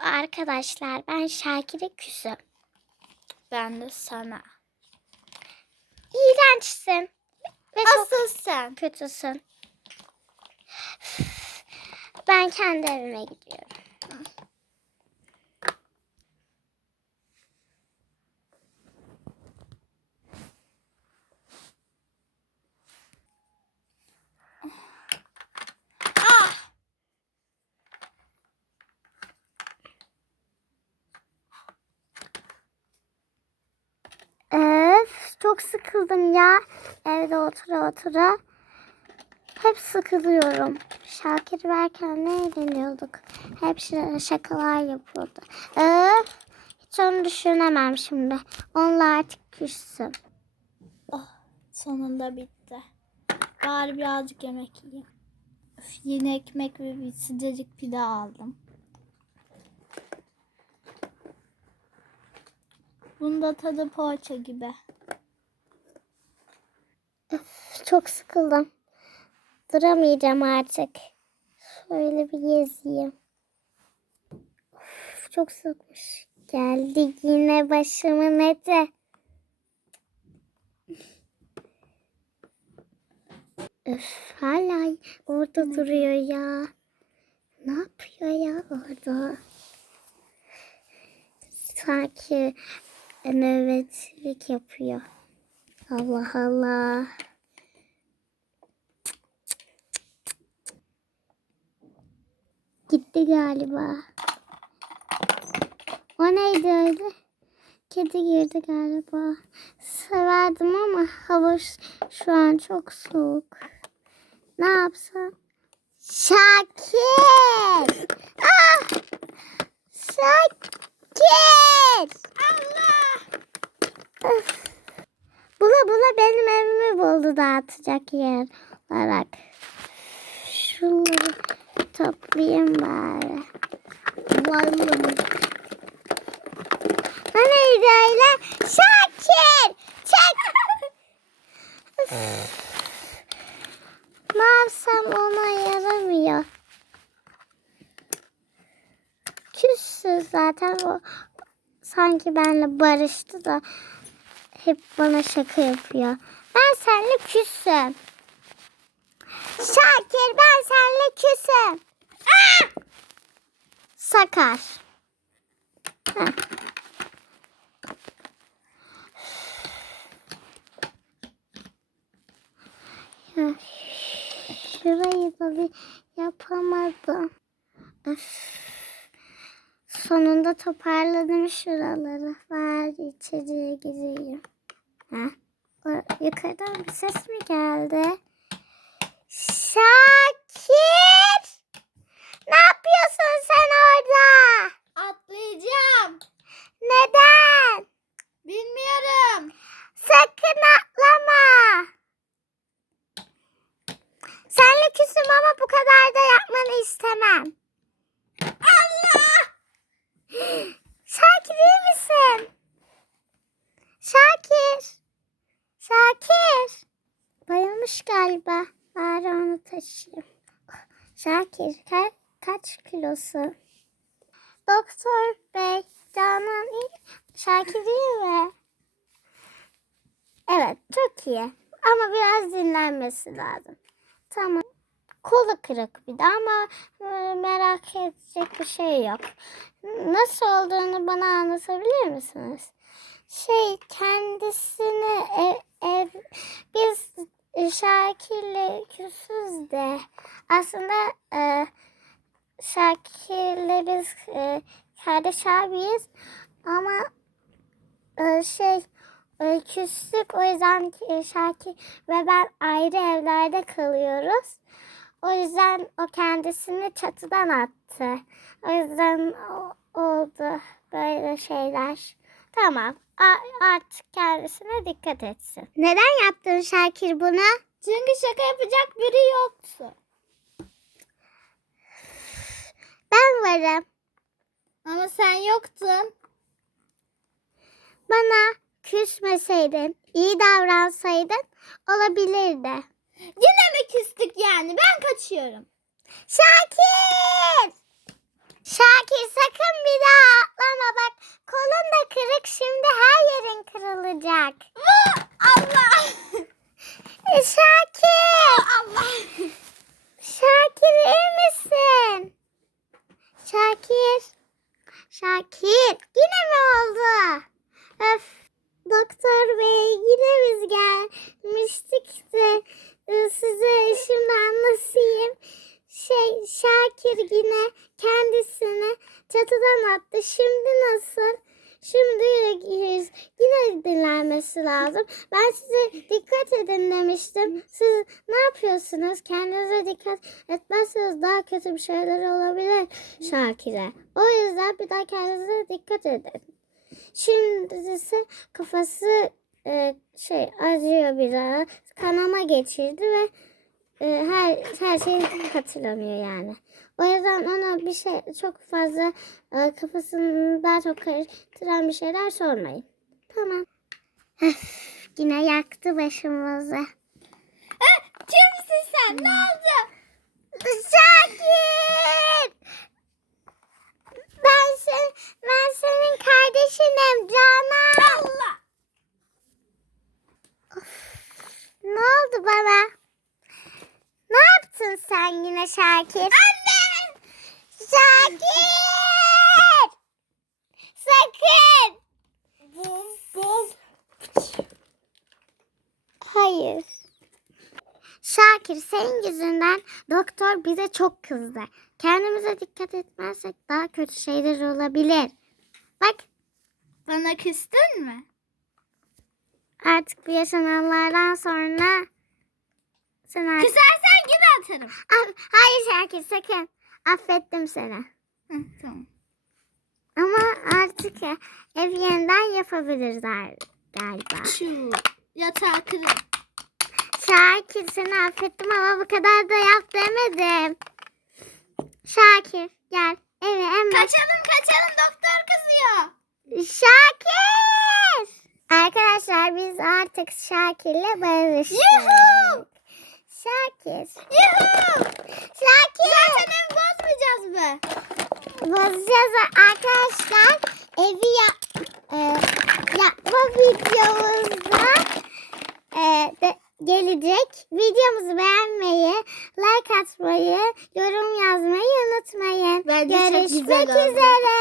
arkadaşlar ben Şakir'e küsüm. Ben de sana. İğrençsin. Ve Asıl sen. kötüsün. Ben kendi evime gidiyorum. Ah! Öf, çok sıkıldım ya. Evde otura otura. Hep sıkılıyorum. Şakir verken ne eğleniyorduk. Hep şa- şakalar yapıyordu. Öf, hiç onu düşünemem şimdi. Onunla artık küssüm. Oh, sonunda bitti. Bari birazcık yemek yiyeyim. Üf, yeni ekmek ve bir sıcacık pide aldım. Bunda tadı poğaça gibi. Çok sıkıldım. Duramayacağım artık. Şöyle bir gezeyim. Of, çok sıkmış. Geldi yine başımın eti. Öf, hala orada duruyor ya. Ne yapıyor ya orada? Sanki nöbetlik yapıyor. Allah Allah. Gitti galiba. O neydi öyle? Kedi girdi galiba. Severdim ama hava şu an çok soğuk. Ne yapsam? Şakir! Ah! Şakir! Allah! Bula bula benim evimi buldu dağıtacak yer olarak. Şunları toplayayım bari. Vallahi. O neydi öyle? Şakir! Çek! Ne yapsam ona yaramıyor. Küssüz zaten o sanki benimle barıştı da hep bana şaka yapıyor. Ben seninle küssüm. Şakir ben seninle küsüm. Aa! Sakar. Heh. Ya, şurayı da bir yapamadım. Öf. Sonunda toparladım şuraları. Var içeriye gireyim. Ha? Yukarıdan bir ses mi geldi? Şakir! Ne yapıyorsun sen orada? Atlayacağım. Neden? Bilmiyorum. Sakın atlama. Senle küsüm ama bu kadar da yapmanı istemem. Allah! Şakir iyi misin? Şakir. Şakir. Bayılmış galiba. Bari onu taşıyayım. Şakir ka- kaç kilosu? Doktor bey Canan iyi. Şakir iyi mi? Evet çok iyi. Ama biraz dinlenmesi lazım. Tamam. Kolu kırık bir de ama e, merak edecek bir şey yok. Nasıl olduğunu bana anlatabilir misiniz? Şey kendisini ev, ev biz Şakir'le küsüz de aslında e, Şakir'le biz e, kardeş abiyiz ama e, şey e, küstük o yüzden e, Şakir ve ben ayrı evlerde kalıyoruz. O yüzden o kendisini çatıdan attı. O yüzden o- oldu böyle şeyler. Tamam. Artık kendisine dikkat etsin. Neden yaptın Şakir bunu? Çünkü şaka yapacak biri yoktu. Ben varım. Ama sen yoktun. Bana küsmeseydin, iyi davransaydın olabilirdi. Yine mi küstük yani? Ben kaçıyorum. Şakir! Şakir sakın bir daha atlama bak. Kolun da kırık şimdi her yerin kırılacak. Allah! Şimdi nasıl? Şimdi yine dinlenmesi lazım. Ben size dikkat edin demiştim. Siz ne yapıyorsunuz? Kendinize dikkat etmezseniz daha kötü bir şeyler olabilir Şakir'e. O yüzden bir daha kendinize dikkat edin. Şimdisi kafası e, şey acıyor biraz. Kanama geçirdi ve e, her her şeyi hatırlamıyor yani. O yüzden ona bir şey çok fazla e, kafasını daha çok karıştıran bir şeyler sormayın. Tamam. Öf, yine yaktı başımızı. Kimsin sen? Ne oldu? Şakir! Ben sen, ben senin kardeşinim Canan. Allah. Ne oldu bana? Yaptın sen yine Şakir? Anne! Şakir! Sakın! Bom bom. Hayır. Şakir senin yüzünden doktor bize çok kızdı. Kendimize dikkat etmezsek daha kötü şeyler olabilir. Bak Bana küstün mü? artık bu yaşananlardan sonra sen artık... Yine atarım. Hayır Şakir sakın. Affettim seni. Hı, tamam. Ama artık ev yeniden yapabiliriz gal- galiba. Şu yatağı kırın. Şakir seni affettim ama bu kadar da yap demedim. Şakir gel eve hemen. Kaçalım kaçalım doktor kızıyor. Şakir! Arkadaşlar biz artık Şakir'le barıştık. Yuhuu! Şakir. Yuhuu! Şakir. Zaten evi bozmayacağız be. Bozacağız arkadaşlar. Evi yap, e, yapma videomuzda e, de, gelecek. Videomuzu beğenmeyi, like atmayı, yorum yazmayı unutmayın. Bence Görüşmek üzere.